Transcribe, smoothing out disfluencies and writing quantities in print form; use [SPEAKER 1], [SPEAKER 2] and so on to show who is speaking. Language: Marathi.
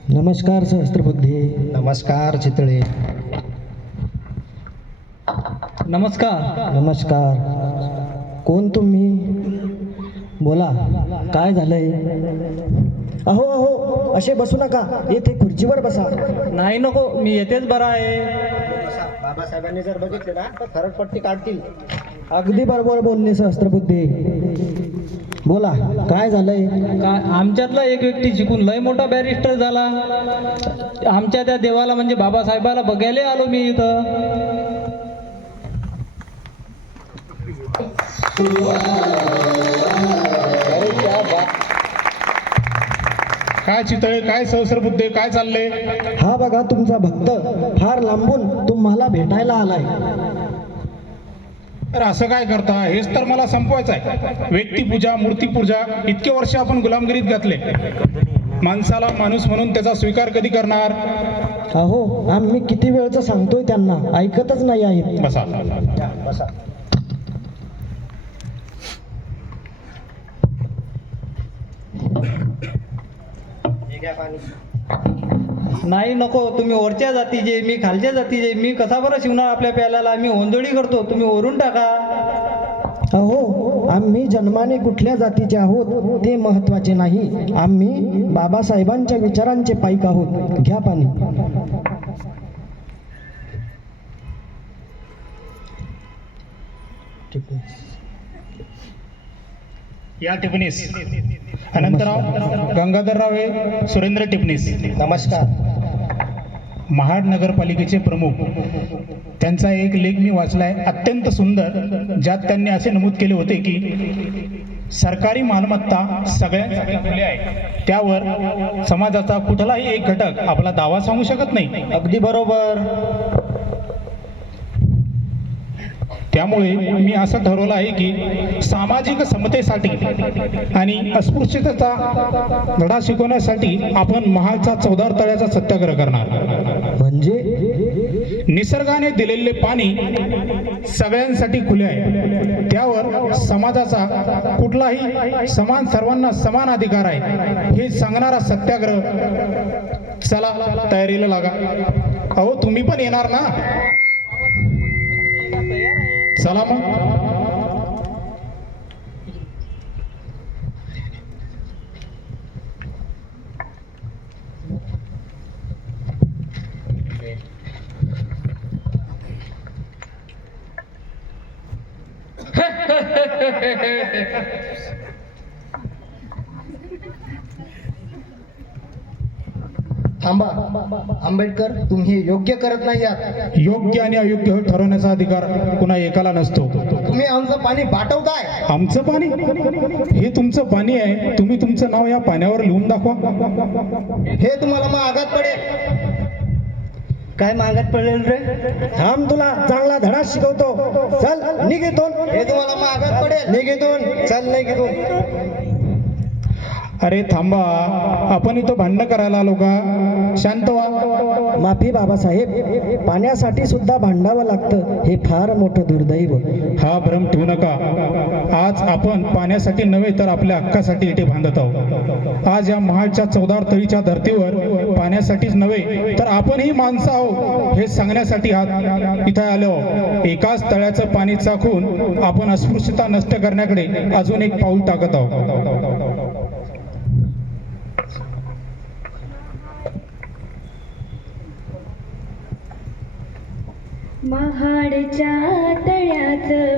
[SPEAKER 1] नमस्कार सहस्त्रबुद्धे.
[SPEAKER 2] नमस्कार चितळे.
[SPEAKER 3] नमस्कार.
[SPEAKER 1] नमस्कार. कोण तुम्ही? बोला, काय झालंय? अहो अहो, असे बसू नका, येथे खुर्चीवर बसा.
[SPEAKER 3] नाही नको, मी येतेच बरा आहे.
[SPEAKER 2] बाबासाहेबांनी जर बघितले ना तर खरडपट्टी काढतील.
[SPEAKER 1] अगदी बरोबर बोलले सहस्त्रबुद्धे. बोला, काय झालंय?
[SPEAKER 3] आमच्यातला एक व्यक्ती शिकून लय मोठा बॅरिस्टर झाला. आमच्या त्या देवाला म्हणजे बाबासाहेबाला बघायला आलो मी इथं.
[SPEAKER 4] काय चितळे, काय सहस्रबुद्धे, काय चालले?
[SPEAKER 1] हा बघा, तुमचा भक्त फार लांबून तुम्हाला भेटायला आलाय.
[SPEAKER 4] तर असं काय करता? हेच तर मला संपवायचं आहे. व्यक्तिपूजा, मूर्तीपूजा, इतके वर्ष आपण गुलामगिरीत घातले. माणसाला माणूस म्हणून त्याचा स्वीकार कधी करणार?
[SPEAKER 1] अहो, आम्ही किती वेळचं सांगतोय त्यांना, ऐकतच नाही आहेत.
[SPEAKER 4] बसा.
[SPEAKER 2] बसा. हे घ्या पाणी.
[SPEAKER 3] नाही नको, तुम्ही वरच्या जातीचे, मी खालच्या जातीचे. मी कसा बरं शिवणार आपल्या प्याल्याला? मी ओंजळी करतो, तुम्ही ओरून टाका.
[SPEAKER 1] अहो, आम्ही जन्माने कुठल्या जातीचे आहोत ते महत्वाचे नाही. आम्ही बाबासाहेबांच्या विचारांचे पाईक आहोत. घ्या पाणी.
[SPEAKER 4] या टिपणीस अनंतराव गंगाधरराव हे सुरेंद्र टिपणीस,
[SPEAKER 2] नमस्कार.
[SPEAKER 4] महाड नगरपालिकेचे प्रमुख. त्यांचा एक लेख मी वाचलाय, अत्यंत सुंदर, ज्यात त्यांनी असे नमूद केले होते की सरकारी मालमत्ता सगळ्यांसाठी खुली आहे. त्यावर समाजाचा कुठलाही एक घटक आपला दावा सांगू शकत नाही.
[SPEAKER 3] अगदी बरोबर.
[SPEAKER 4] त्यामुळे मी असं ठरवलं आहे की सामाजिक समतेसाठी आणि अस्पृश्यतेचा धडा शिकवण्यासाठी आपण महाडचा 14 तळ्याचा सत्याग्रह करणार.
[SPEAKER 1] म्हणजे
[SPEAKER 4] निसर्गाने दिलेले पाणी सगळ्यांसाठी खुले आहे. त्यावर समाजाचा कुठलाही सर्वांना समान अधिकार आहे हे सांगणारा सत्याग्रह. चला, तयारीला लागा. अहो, तुम्ही पण येणार ना? चला मग.
[SPEAKER 2] थांबा. आंबेडकर, तुम्ही योग्य करत नाही आहात.
[SPEAKER 4] योग्य आणि अयोग्य ठरवण्याचा अधिकार कुणा एकाला नसतो.
[SPEAKER 2] तुम्ही आमचं पाणी बाटवताय.
[SPEAKER 4] आमचं पाणी? हे तुमचं पाणी आहे. तुम्ही तुमचं नाव या पाण्यावर लिहून दाखवा.
[SPEAKER 2] हे तुम्हाला मग आघात पडेल.
[SPEAKER 3] काय मागत पडेल रे?
[SPEAKER 1] थांब, तुला चांगला धडा शिकवतो. चल, निघेतून.
[SPEAKER 2] हे तुम्हाला मग आघात पडेल.
[SPEAKER 1] निघेतून.
[SPEAKER 2] चल, निघेतून.
[SPEAKER 4] अरे थांबा, आपण इथं भांडणं करायला आलो का? शांत व्हा.
[SPEAKER 1] माफी बाबासाहेब, पाण्यासाठी सुद्धा भांडावं लागतं, हे फार मोठं दुर्दैव.
[SPEAKER 4] हा भ्रम ठेवू नका. आज आपण पाण्यासाठी नव्हे तर आपल्या हक्कासाठी इथे बांधत आहोत. आज या महाडच्या 14 तळीच्या धर्तीवर पाण्यासाठीच नव्हे तर आपणही माणसं आहोत हे सांगण्यासाठी इथे आलो. एकाच तळ्याचं पाणी चाखून आपण अस्पृश्यता नष्ट करण्याकडे अजून एक पाऊल टाकत आहोत.
[SPEAKER 5] महाडच्या तळ्याचं